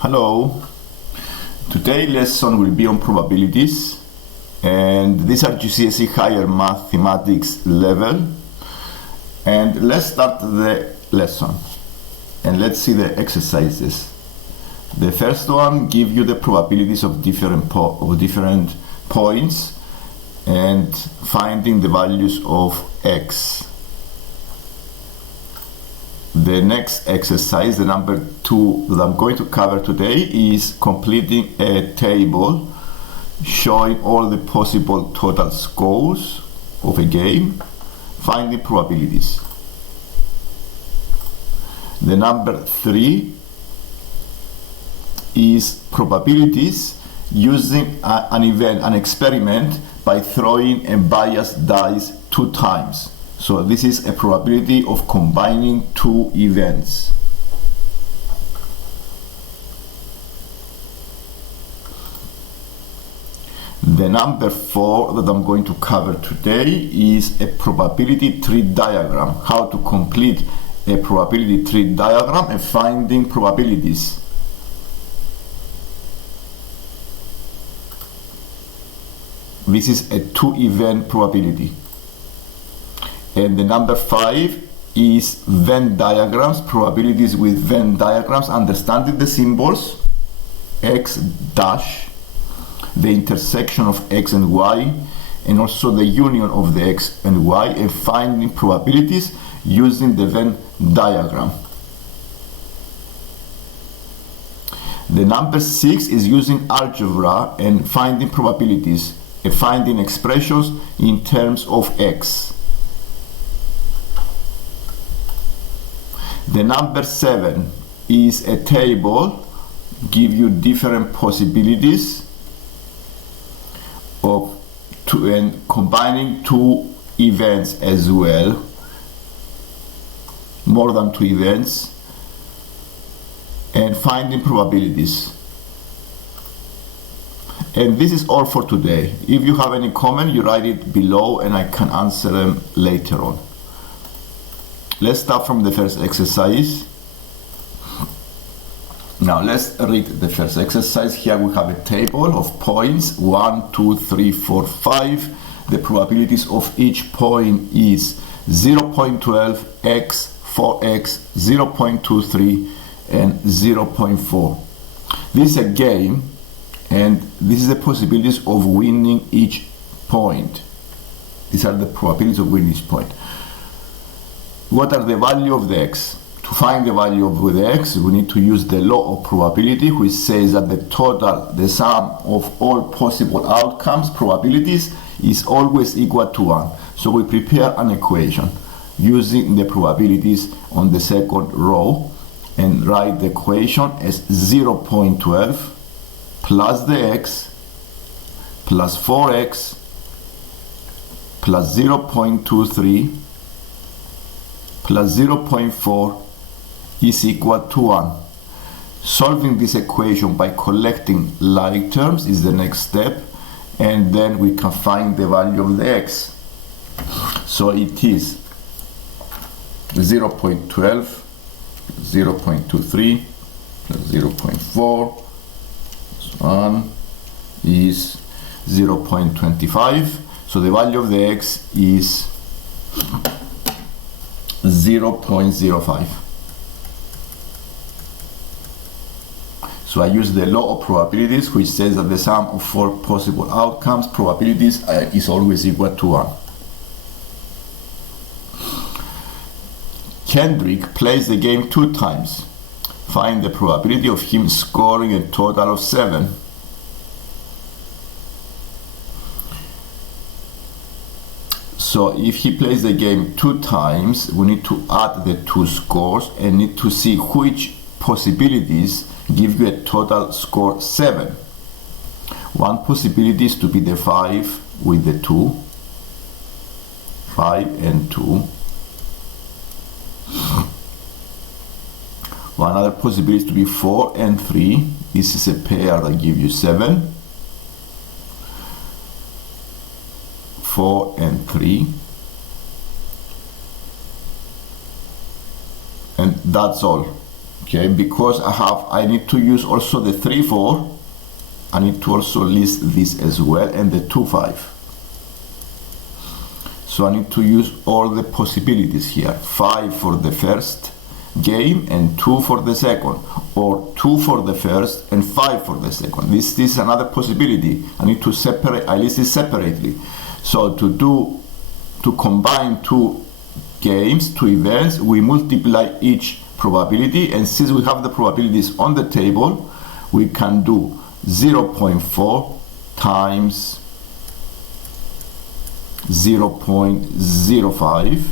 Hello. Today's lesson will be on probabilities, and these are GCSE higher mathematics level. And let's start the lesson and let's see the exercises. The first one gives you the probabilities of different points and finding the values of x. The next exercise, the number 2 that I'm going to cover today, is completing a table showing all the possible total scores of a game, finding probabilities. The number 3 is probabilities using an experiment by throwing a biased dice 2 times. So this is a probability of combining 2 events. The number 4 that I'm going to cover today is a probability tree diagram. How to complete a probability tree diagram and finding probabilities. This is a 2-event probability. And the number 5 is Venn diagrams, probabilities with Venn diagrams, understanding the symbols, x dash, the intersection of x and y, and also the union of the x and y, and finding probabilities using the Venn diagram. The number 6 is using algebra and finding probabilities, and finding expressions in terms of x. The number 7 is a table, give you different possibilities of and combining 2 events as well, more than 2 events, and finding probabilities. And this is all for today. If you have any comment, you write it below and I can answer them later on. Let's start from the first exercise. Now let's read the first exercise. Here we have a table of points 1, 2, 3, 4, 5. The probabilities of each point is 0.12, x, 4x, 0.23, and 0.4. This is a game, and this is the possibilities of winning each point. These are the probabilities of winning each point. What are the value of the x? To find the value of the x, we need to use the law of probability, which says that the sum of all possible outcomes, probabilities, is always equal to 1. So we prepare an equation using the probabilities on the second row and write the equation as 0.12 plus the x plus 4x plus 0.23 plus 0.4 is equal to 1. Solving this equation by collecting like terms is the next step, and then we can find the value of the x. So it is 0.12, 0.23 plus 0.4, 1 is 0.25. So the value of the x is 0.05. So I use the law of probabilities, which says that the sum of 4 possible outcomes, probabilities, is always equal to 1. Kendrick plays the game 2 times. Find the probability of him scoring a total of 7. So if he plays the game 2 times, we need to add the 2 scores and need to see which possibilities give you a total score 7. One possibility is to be the 5 with the 2, 5 and 2. One other possibility is to be 4 and 3. This is a pair that gives you 7. 4 and 3. And that's all. Okay, because I need to use also the 3, 4. I need to also list this as well, and the 2, 5. So I need to use all the possibilities here. 5 for the first game and 2 for the second, or 2 for the first and 5 for the second. This is another possibility. I need to separate, I list it separately. So to combine 2 games, 2 events, we multiply each probability, and since we have the probabilities on the table, we can do 0.4 times 0.05.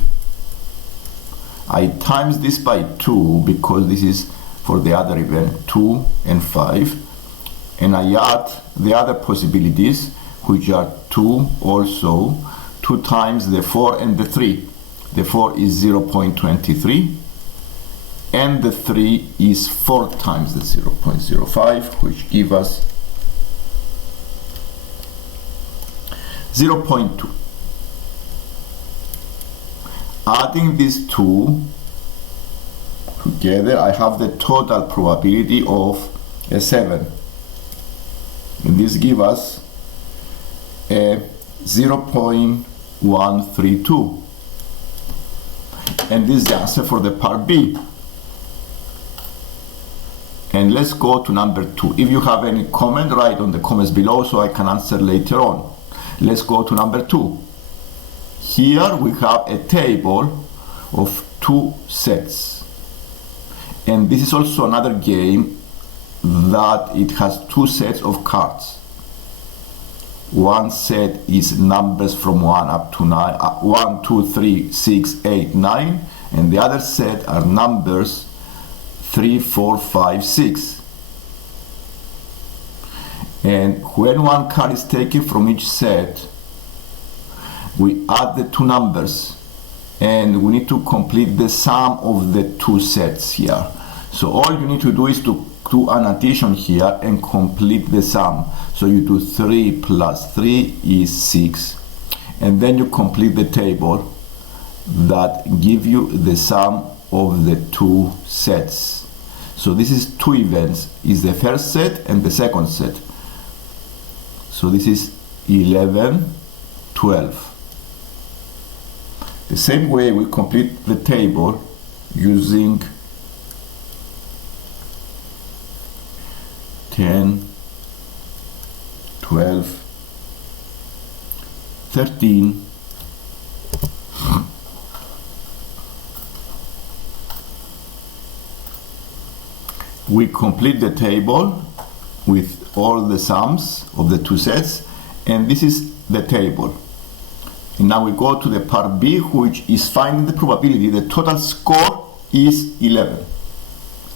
I times this by 2 because this is for the other event, 2 and 5, and I add the other possibilities, which are 2 also, 2 times the 4 and the 3. The 4 is 0.23, and the 3 is 4 times the 0.05, which give us 0.2. Adding these two together, I have the total probability of a 7. And this gives us a 0.132. And this is the answer for the part B. And let's go to number 2. If you have any comment, write on the comments below so I can answer later on. Let's go to number 2. Here we have a table of 2 sets. And this is also another game that it has 2 sets of cards. One set is numbers from 1 up to 9, 1, 2, 3, 6, 8, 9, and the other set are numbers 3, 4, 5, 6. And when one card is taken from each set, we add the 2 numbers, and we need to complete the sum of the 2 sets here. So all you need to do is to do an addition here and complete the sum. So you do 3 plus 3 is 6, and then you complete the table that give you the sum of the 2 sets. So this is 2 events, is the first set and the second set. So this is 11, 12. The same way we complete the table using 10, 12, 13, we complete the table with all the sums of the 2 sets, and this is the table. And now we go to the part B, which is finding the probability. The total score is 11,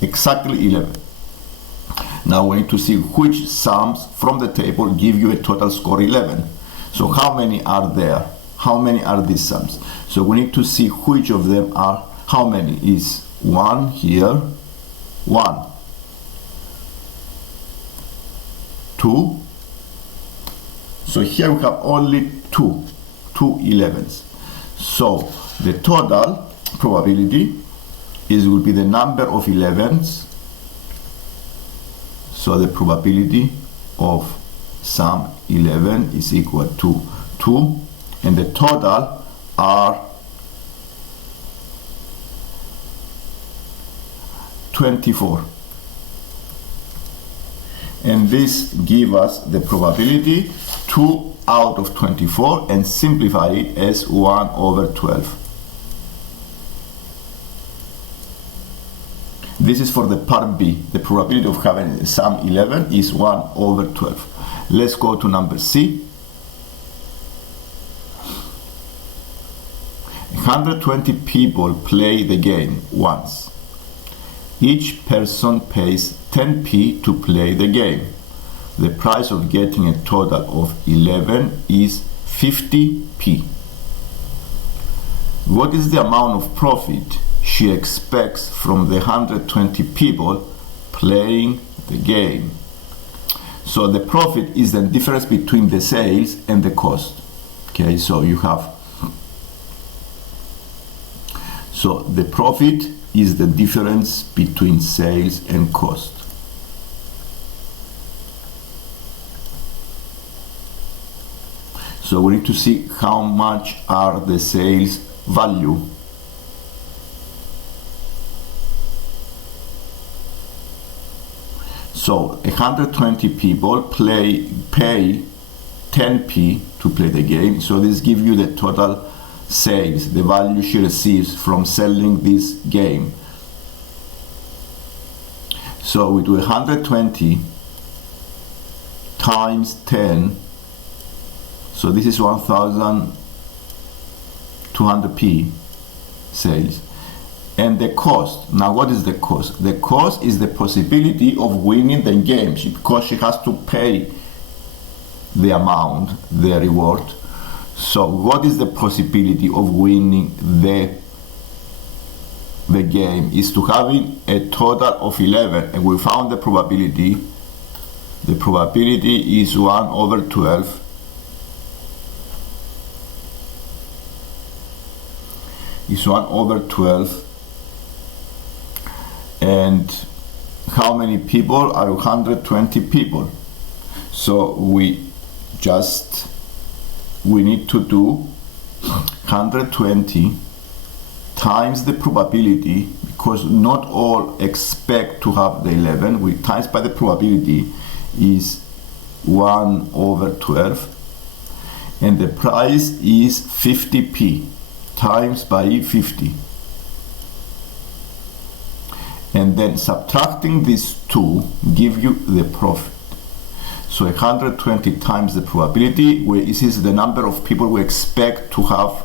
exactly 11. Now we need to see which sums from the table give you a total score 11. So how many are there? How many are these sums? So we need to see which of them are, how many is 1 here, 1, 2. So here we have only 2 11s. So the total probability will be the number of 11s. So the probability of sum 11 is equal to 2, and the total are 24. And this gives us the probability 2 out of 24, and simplify it as 1 over 12. This is for the part B. The probability of having sum 11 is 1 over 12. Let's go to number C. 120 people play the game once. Each person pays 10p to play the game. The price of getting a total of 11 is 50p. What is the amount of profit she expects from the 120 people playing the game? So the profit is the difference between the sales and the cost. Okay, so you have, so the profit is the difference between sales and cost. So we need to see how much are the sales value. So 120 people pay 10p to play the game. So this gives you the total sales, the value she receives from selling this game. So we do 120 times 10. So this is 1,200p sales. And the cost, now what is the cost? The cost is the possibility of winning the game because she has to pay the amount, the reward. So what is the possibility of winning the game? Is to having a total of 11, and we found the probability. The probability is 1 over 12. Is 1 over 12. And how many people are 120 people? So we need to do 120 times the probability, because not all expect to have the 11. We times by the probability is 1 over 12, and the price is 50p times by 50. And then subtracting these two give you the profit. So 120 times the probability, where this is the number of people we expect to have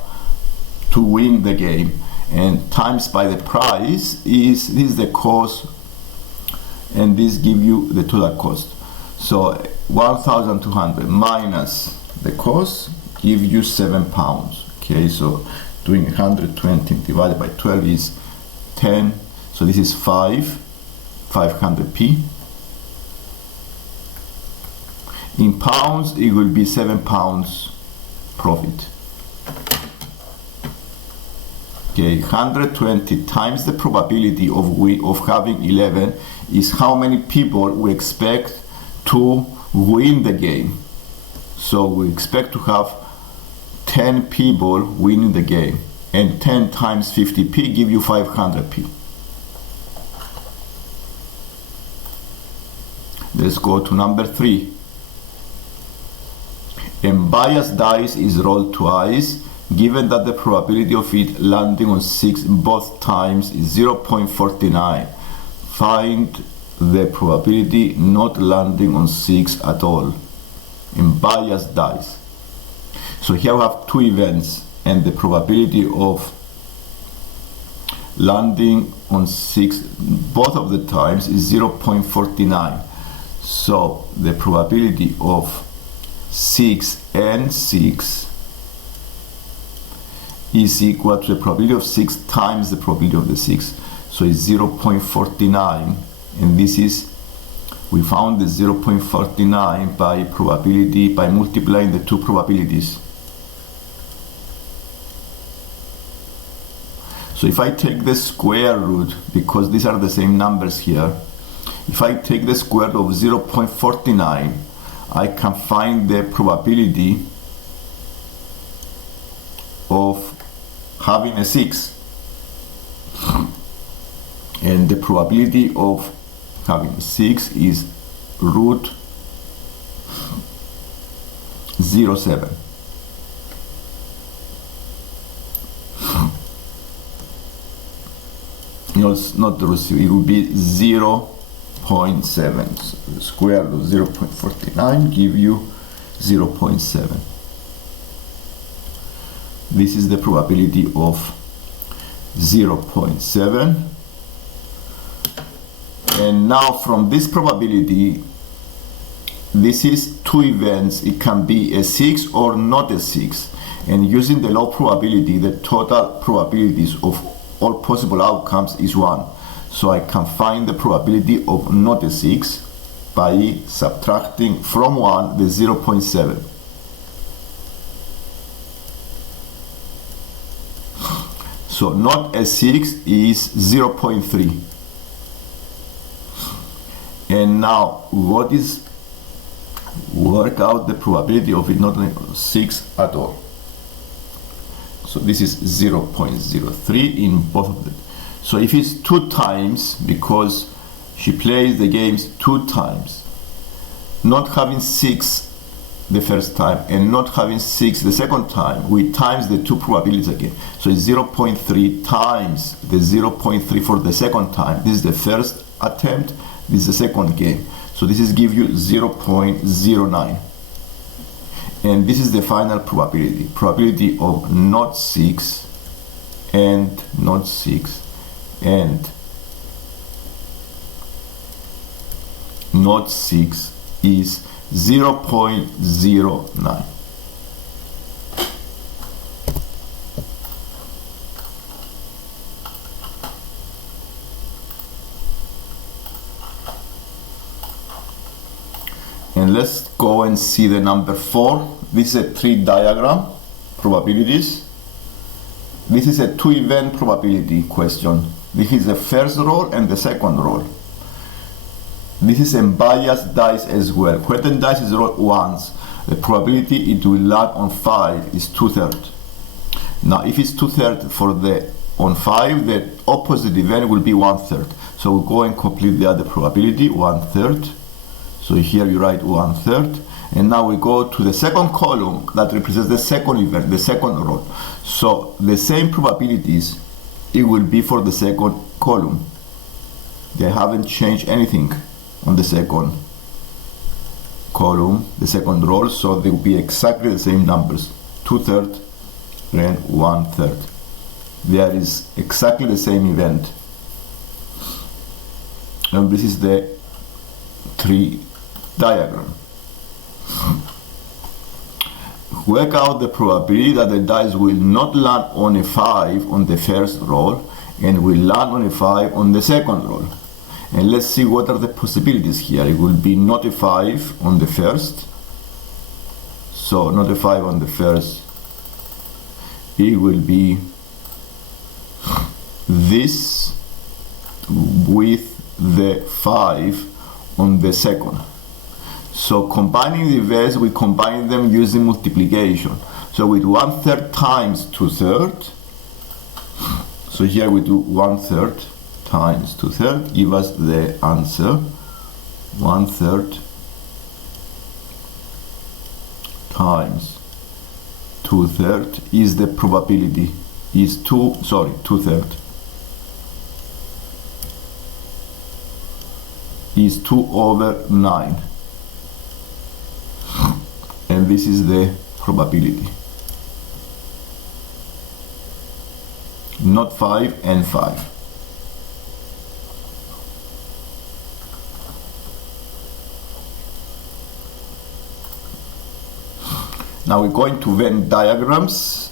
to win the game, and times by the price this is the cost, and this give you the total cost. So 1,200 minus the cost give you £7. Okay, so doing 120 divided by 12 is 10. So this is 500p. In pounds, it will be £7 profit. Okay, 120 times the probability of having 11 is how many people we expect to win the game. So we expect to have 10 people winning the game, and 10 times 50p give you 500p. Let's go to number 3. A biased dice is rolled twice, given that the probability of it landing on 6 both times is 0.49. Find the probability not landing on 6 at all in biased dice. So here we have two events, and the probability of landing on 6 both of the times is 0.49. So the probability of 6 and 6 is equal to the probability of 6 times the probability of the 6. So it's 0.49, and this is, we found the 0.49 by probability, by multiplying the two probabilities. So if I take the square root, because these are the same numbers here, if I take the square root of 0.49, I can find the probability of having a 6. And the probability of having 6 is root 0.7. No, it's not the root, it would be 0.7. So the square root of 0.49 give you 0.7. This is the probability of 0.7. And now from this probability, this is two events. It can be a 6 or not a 6. And using the low probability, the total probabilities of all possible outcomes is 1. So I can find the probability of not a 6 by subtracting from 1 the So So not a 6 is 0.3. And now work out the probability of it not 6 at all. So this is 0.03 in both of them. So if it's 2 times, because she plays the games 2 times, not having 6 the first time and not having 6 the second time, we times the 2 probabilities again. So it's 0.3 times the 0.3 for the second time. This is the first attempt, this is the second game. So this is give you 0.09. And this is the final probability. Probability of not 6 and not 6 and not 6 is 0.09. And let's go and see the number 4. This is a tree diagram, probabilities. This is a 2-event probability question. This is the first roll and the second roll. This is a biased dice as well. When the dice is rolled once, the probability it will land on 5 is 2/3. Now if it's 2/3 for the on 5, the opposite event will be 1/3. So we'll go and complete the other probability, 1/3. So here you write 1/3. And now we go to the second column that represents the second event, the second roll. So the same probabilities, it will be for the second column. They haven't changed anything on the second column, the second roll, so they will be exactly the same numbers, 2/3 and 1/3. There is exactly the same event. And this is the tree diagram. Work out the probability that the dice will not land on a 5 on the first roll and will land on a 5 on the second roll. And let's see what are the possibilities here. It will be not a 5 on the first. So not a 5 on the first. It will be this with the 5 on the second. So combining the events, we combine them using multiplication. So with 1/3 times 2/3. So here we do 1/3 times 2/3, give us the answer. 1/3 times 2/3 is the probability, is 2/3 is 2/9. And this is the probability. Not 5 and 5. Now we're going to Venn diagrams.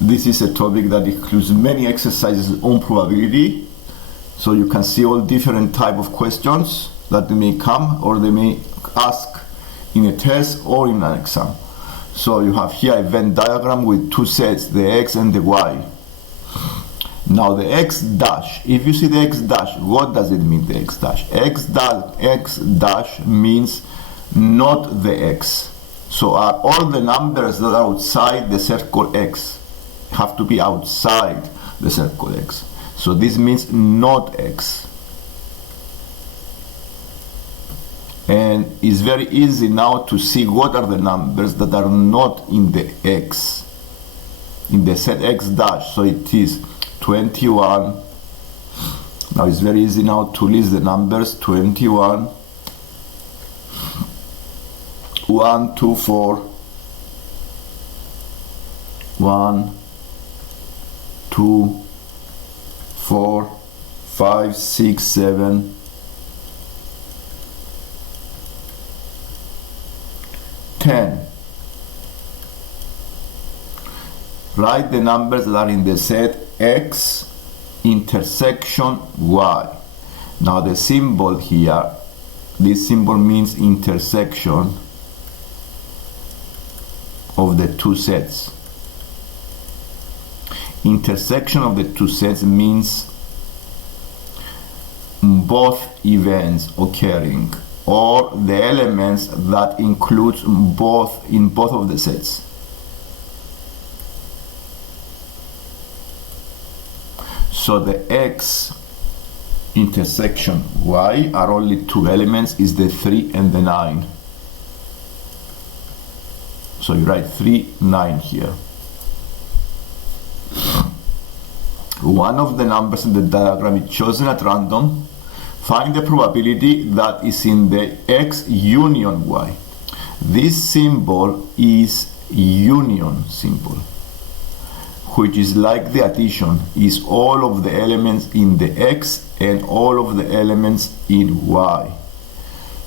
This is a topic that includes many exercises on probability. So you can see all different type of questions that they may come or they may ask in a test or in an exam. So you have here a Venn diagram with 2 sets, the X and the Y. Now the X dash, if you see the X dash, what does it mean, the X dash? X dash means not the X. So all the numbers that are outside the circle X have to be outside the circle X. So this means not X. And it's very easy now to see what are the numbers that are not in the X, in the set X dash. So it is 21. Now it's very easy now to list the numbers. 21, 1, 2, 4, 1, 2, 4, 5, 6, 7, 10. Write the numbers that are in the set X intersection Y. Now the symbol here, this symbol means intersection of the 2 sets. intersection of the two sets means both events occurring, or the elements that includes both in both of the sets. So the x intersection y are only two elements, is the 3 and the 9. So you write 3, 9 here. One of the numbers in the diagram is chosen at random. Find the probability that is in the x union y. This symbol is union symbol, which is like the addition, is all of the elements in the x and all of the elements in y.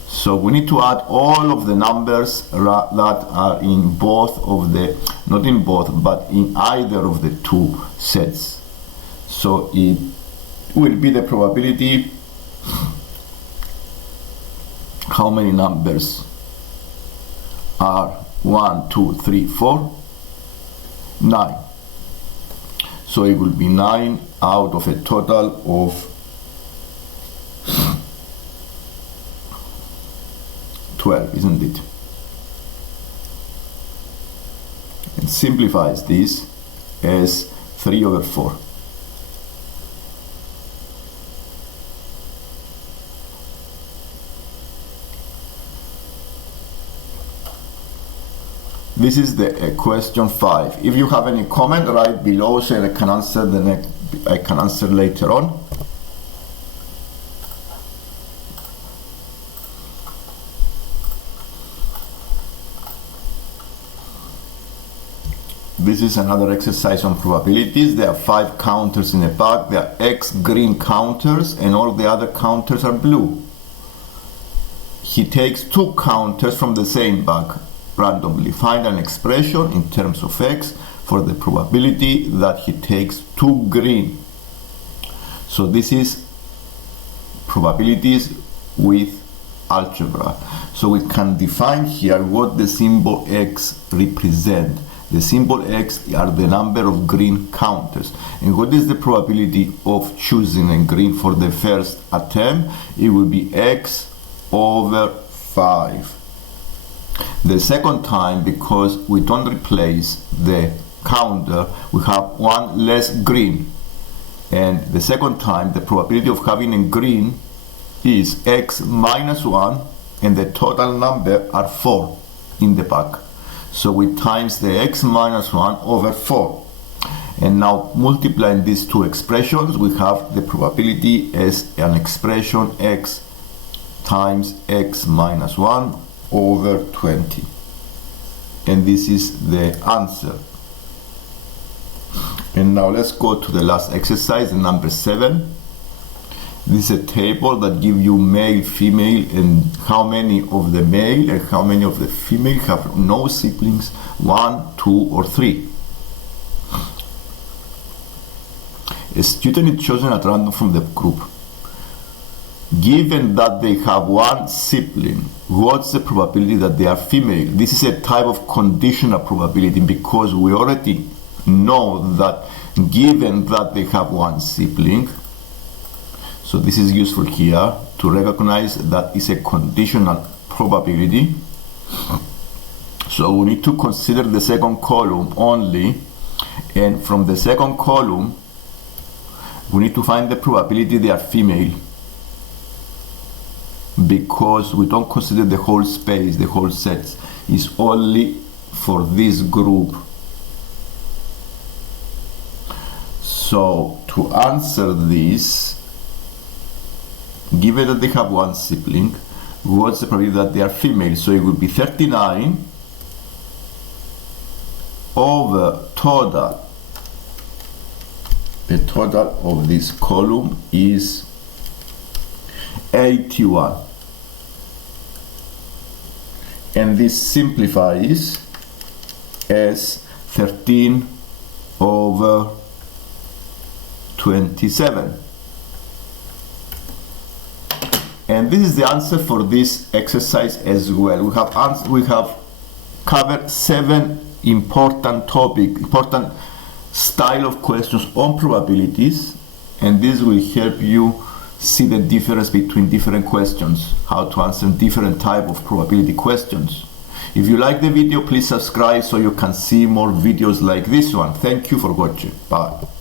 So we need to add all of the numbers that are in both of the, not in both, but in either of the two sets. So it will be the probability, how many numbers are 1, 2, 3, 4, 9. So it will be 9 out of a total of 12, isn't it? It simplifies this as 3 over 4. This is the question 5. If you have any comment, write below so I can answer I can answer later on. This is another exercise on probabilities. There are 5 counters in a bag. There are X green counters and all the other counters are blue. He takes 2 counters from the same bag randomly. Find an expression in terms of X for the probability that he takes 2 green. So this is probabilities with algebra. So we can define here what the symbol X represents. The symbol X are the number of green counters. And what is the probability of choosing a green for the first attempt? It will be X over 5. The second time, because we don't replace the counter, we have 1 less green. And the second time, the probability of having a green is X minus 1, and the total number are 4 in the pack. So we times the X minus 1 over 4. And now multiplying these two expressions, we have the probability as an expression X times X minus 1 over 20. And this is the answer. And now let's go to the last exercise, number 7. This is a table that gives you male, female, and how many of the male and how many of the female have no siblings, 1, 2, or 3. A student is chosen at random from the group. Given that they have 1 sibling, what's the probability that they are female? This is a type of conditional probability because we already know that given that they have 1 sibling, so this is useful here to recognize that it's a conditional probability. So we need to consider the second column only, and from the second column we need to find the probability they are female, because we don't consider the whole space, the whole set is only for this group. So to answer this, given that they have 1 sibling, what's the probability that they are female? So it would be 39 over total. The total of this column is 81. And this simplifies as 13 over 27. And this is the answer for this exercise as well. We have covered 7 important style of questions on probabilities, and this will help you see the difference between different questions, how to answer different type of probability questions. If you like the video, please subscribe so you can see more videos like this one. Thank you for watching. Bye.